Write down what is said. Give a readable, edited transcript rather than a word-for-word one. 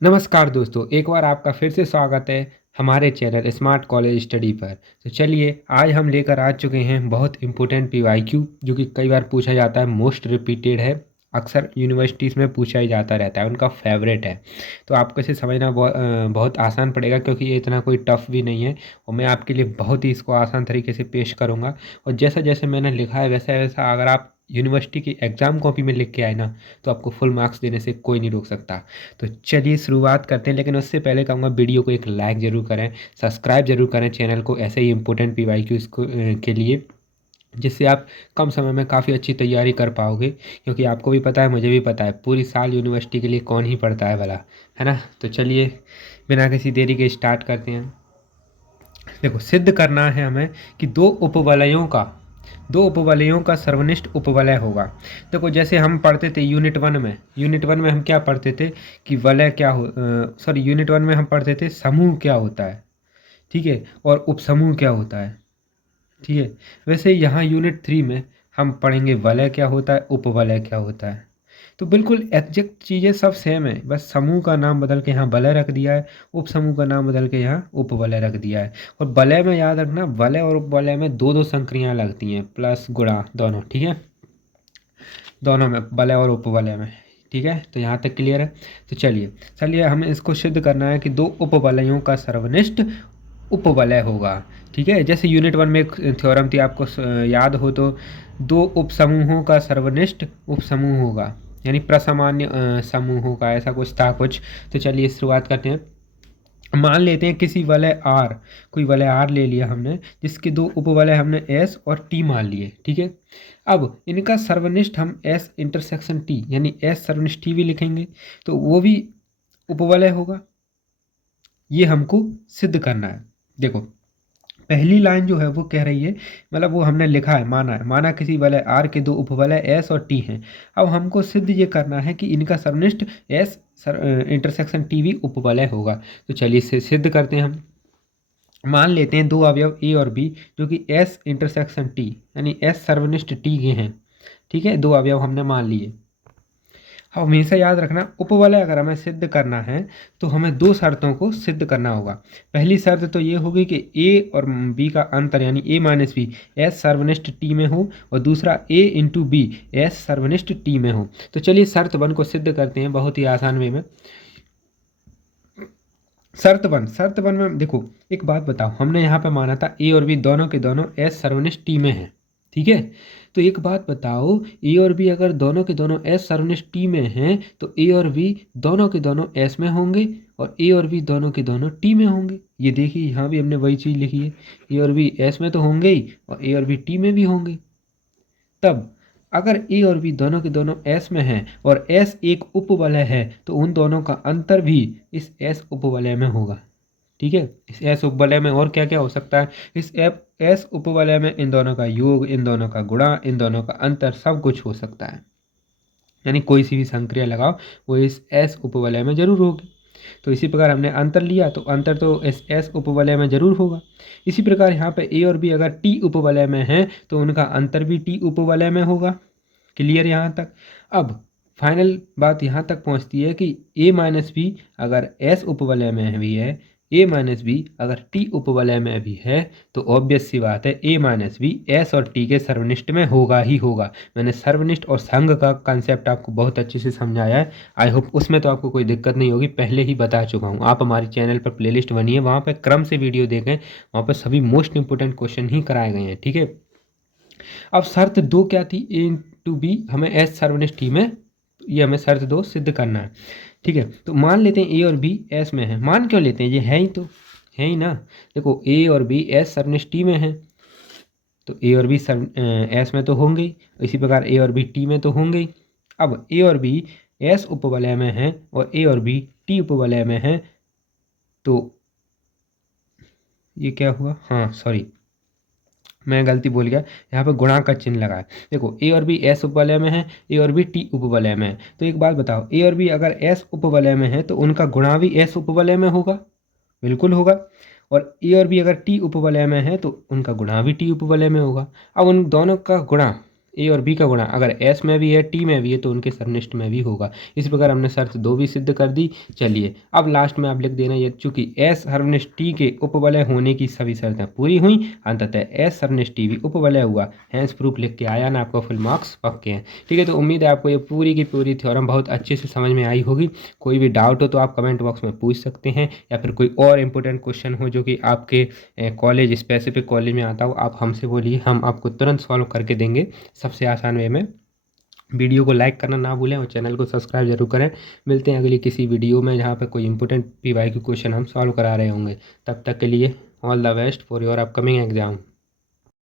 नमस्कार दोस्तों, एक बार आपका फिर से स्वागत है हमारे चैनल स्मार्ट कॉलेज स्टडी पर। तो चलिए आज हम लेकर आ चुके हैं बहुत इम्पोर्टेंट पीवाईक्यू जो कि कई बार पूछा जाता है, मोस्ट रिपीटेड है, अक्सर यूनिवर्सिटीज़ में पूछा ही जाता रहता है, उनका फेवरेट है। तो आपको इसे समझना बहुत आसान पड़ेगा क्योंकि ये इतना कोई टफ भी नहीं है और मैं आपके लिए बहुत ही इसको आसान तरीके से पेश करूँगा। और जैसा जैसे मैंने लिखा है वैसा वैसा अगर आप यूनिवर्सिटी की एग्ज़ाम कॉपी में लिख के आए ना, तो आपको फुल मार्क्स देने से कोई नहीं रोक सकता। तो चलिए शुरुआत करते हैं, लेकिन उससे पहले कहूँगा वीडियो को एक लाइक ज़रूर करें, सब्सक्राइब ज़रूर करें चैनल को ऐसे ही इंपॉर्टेंट पीवाईक्यूज़ के लिए, जिससे आप कम समय में काफ़ी अच्छी तैयारी कर पाओगे। क्योंकि आपको भी पता है, मुझे भी पता है, पूरी साल यूनिवर्सिटी के लिए कौन ही पढ़ता है भला, है ना। तो चलिए बिना किसी देरी के स्टार्ट करते हैं। देखो, सिद्ध करना है हमें कि दो उपवलयों का सर्वनिष्ठ उपवलय होगा। देखो, जैसे हम पढ़ते थे यूनिट वन में हम क्या पढ़ते थे कि वलय क्या हो, सॉरी, यूनिट वन में हम पढ़ते थे समूह क्या होता है, ठीक है, और उपसमूह क्या होता है, ठीक है। वैसे यहाँ यूनिट 3 में हम पढ़ेंगे वलय क्या होता है, उपवलय क्या होता है। तो बिल्कुल एग्जैक्ट चीज़ें सब सेम है, बस समूह का नाम बदल के यहाँ वलय रख दिया है, उपसमूह का नाम बदल के यहाँ उपवलय रख दिया है। और वलय में याद रखना, वलय और उपवलय में दो दो संक्रियाएं लगती हैं, प्लस गुणा दोनों, ठीक है, दोनों में, वलय और उपवलय में, ठीक है। तो यहाँ तक क्लियर है। तो चलिए चलिए हमें इसको सिद्ध करना है कि दो उपवलयों का सर्वनिष्ठ उपवलय होगा, ठीक है। जैसे यूनिट 1 में एक थ्योरम थी, आपको याद हो तो, दो उपसमूहों का सर्वनिष्ठ उपसमूह होगा, यानी प्रसामान्य समूहों का, ऐसा कुछ था कुछ। तो चलिए शुरुआत करते हैं। मान लेते हैं किसी वलय आर, कोई वलय आर ले लिया हमने, जिसके दो उपवलय हमने एस और टी मान लिए, ठीक है। अब इनका सर्वनिष्ठ हम एस इंटरसेक्शन टी, यानी एस सर्वनिष्ठ टी भी लिखेंगे, तो वो भी उपवलय होगा। ये हमको सिद्ध करना है। देखो, पहली लाइन जो है वो कह रही है, मतलब वो हमने लिखा है, माना किसी वलय आर के दो उपवलय एस और टी हैं। अब हमको सिद्ध ये करना है कि इनका सर्वनिष्ठ एस इंटरसेक्शन टी भी उपवलय होगा। तो चलिए इसे सिद्ध करते हैं हम। मान लेते हैं दो अवयव ए और बी जो कि एस इंटरसेक्शन टी, यानी एस सर्वनिष्ठ टी के हैं, ठीक है। दो अवयव हमने मान लिए। अब हमेशा याद रखना, उपवलय अगर हमें सिद्ध करना है तो हमें दो शर्तों को सिद्ध करना होगा। पहली शर्त तो ये होगी कि ए और बी का अंतर, यानी ए माइनस बी, एस सर्वनिष्ठ टी में हो, और दूसरा ए इंटू बी एस सर्वनिष्ठ टी में हो। तो चलिए शर्त 1 को सिद्ध करते हैं बहुत ही आसान वे में। शर्त 1 में देखो, एक बात बताओ, हमने यहाँ पे माना था ए और बी दोनों के दोनों एस सर्वनिष्ठ टी में हैं, ठीक है। तो एक बात बताओ, ए और बी अगर दोनों के दोनों एस सर्वनिष्ठ टी में हैं तो ए और बी दोनों के दोनों एस में होंगे और ए और बी दोनों के दोनों टी में होंगे। ये देखिए यहाँ भी हमने वही चीज़ लिखी है, ए और बी एस में तो होंगे ही और ए और बी टी में भी होंगे। तब अगर ए और बी दोनों के दोनों एस में हैं और एस एक उपवलय है तो उन दोनों का अंतर भी इस एस उपवलय में होगा, ठीक है। इस एस उपवलय में और क्या क्या हो सकता है, इस एस उपवलय में इन दोनों का योग, इन दोनों का गुणा, इन दोनों का अंतर, सब कुछ हो सकता है। यानी कोई सी भी संक्रिया लगाओ वो इस एस उपवलय में जरूर होगी। तो इसी प्रकार हमने अंतर लिया तो अंतर तो इस एस उपवलय में जरूर होगा। इसी प्रकार यहाँ पे ए और बी अगर टी उपवलय में हैं तो उनका अंतर भी टी उपवलय में होगा। क्लियर यहाँ तक। अब फाइनल बात यहाँ तक पहुँचती है कि ए माइनस बी अगर एस उपवलय में भी है, ए माइनस बी अगर टी उपवलय में भी है, तो ऑब्वियस सी बात है ए माइनस बी एस और टी के सर्वनिष्ठ में होगा ही होगा। मैंने सर्वनिष्ठ और संघ का कंसेप्ट आपको बहुत अच्छे से समझाया है, आई होप उसमें तो आपको कोई दिक्कत नहीं होगी, पहले ही बता चुका हूँ। आप हमारी चैनल पर प्लेलिस्ट बनी है, वहाँ पर क्रम से वीडियो देखें, वहाँ पर सभी मोस्ट इंपोर्टेंट क्वेश्चन ही कराए गए हैं, ठीक है। अब शर्त 2 क्या थी, ए टू बी हमें एस सर्वनिष्ठ टी में, ये हमें शर्त 2 सिद्ध करना है, ठीक है। तो मान लेते हैं ए और बी एस में है, मान क्यों लेते हैं, ये है ही तो, है ही ना। देखो ए और बी एस सर्वनिष्ठ टी में है तो ए और बी एस में तो होंगे ही, इसी प्रकार ए और बी टी में तो होंगे ही। अब ए और बी एस उपवलय में है और ए और बी टी उपवलय में है, तो ये क्या हुआ, हाँ सॉरी मैं गलती बोल गया, यहाँ पे गुणा का चिन्ह लगा है। देखो ए और बी एस उपवलय में है, ए और बी टी उपवलय में है, तो एक बात बताओ, ए और बी अगर एस उपवलय में है तो उनका गुणा भी एस उपवलय में होगा, बिल्कुल होगा। और ए और बी अगर टी उपवलय में है तो उनका गुणा भी टी उपवलय में होगा। अब उन दोनों का गुणा ए और बी का गुणा अगर एस में भी है टी में भी है तो उनके सरनिष्ठ में भी होगा। इस प्रकार हमने शर्त 2 भी सिद्ध कर दी। चलिए अब लास्ट में आप लिख देना ये, चूंकि एस सरनिष्ठ टी के उपवलय होने की सभी शर्तें पूरी हुई, अंततः एस सरनिष्ठ टी भी उपवलय हुआ। हैंस प्रूफ लिख के आया ना, आपको फुल मार्क्स पक्के हैं। ठीक है, तो उम्मीद है आपको ये पूरी की पूरी थ्योरम बहुत अच्छे से समझ में आई होगी। कोई भी डाउट हो तो आप कमेंट बॉक्स में पूछ सकते हैं, या फिर कोई और इंपॉर्टेंट क्वेश्चन हो जो कि आपके कॉलेज स्पेसिफिक कॉलेज में आता हो, आप हमसे बोलिए, हम आपको तुरंत सॉल्व करके देंगे सबसे आसान वे में। वीडियो को लाइक करना ना भूलें और चैनल को सब्सक्राइब जरूर करें। मिलते हैं अगली किसी वीडियो में जहाँ पर कोई इंपॉर्टेंट पीवाईक्यू क्वेश्चन हम सॉल्व करा रहे होंगे। तब तक के लिए all the best for your upcoming exam.